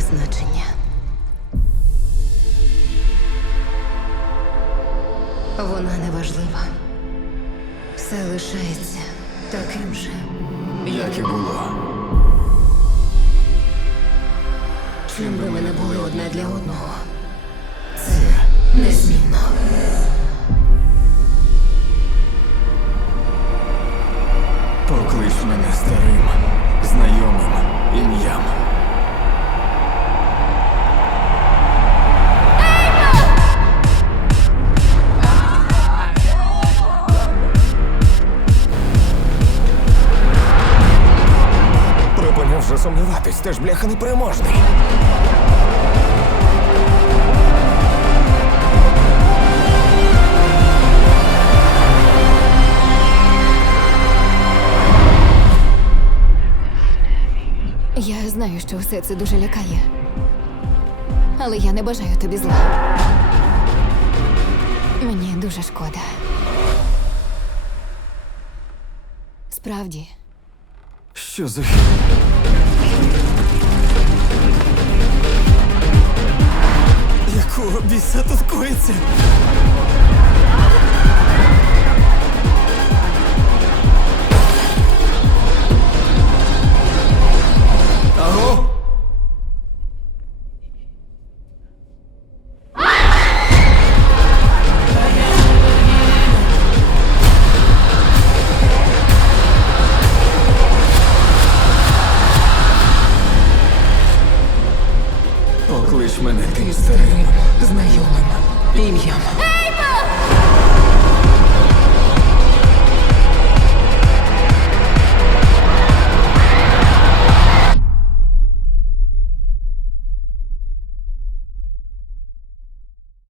значення. Вона неважлива. Все лишається таким же. Як і було. Чим би ми не були одне для одного. Це незмінно. Поклич мене старим, знайомим ім'ям. Припини вже сумніватись, ти ж бляха непереможний. Я знаю, що все це дуже лякає. Але я не бажаю тобі зла. Мені дуже шкода. Справді, Що за. Якого біса тут коїться? Поклич мене. Ти старим знайомим ім'ям.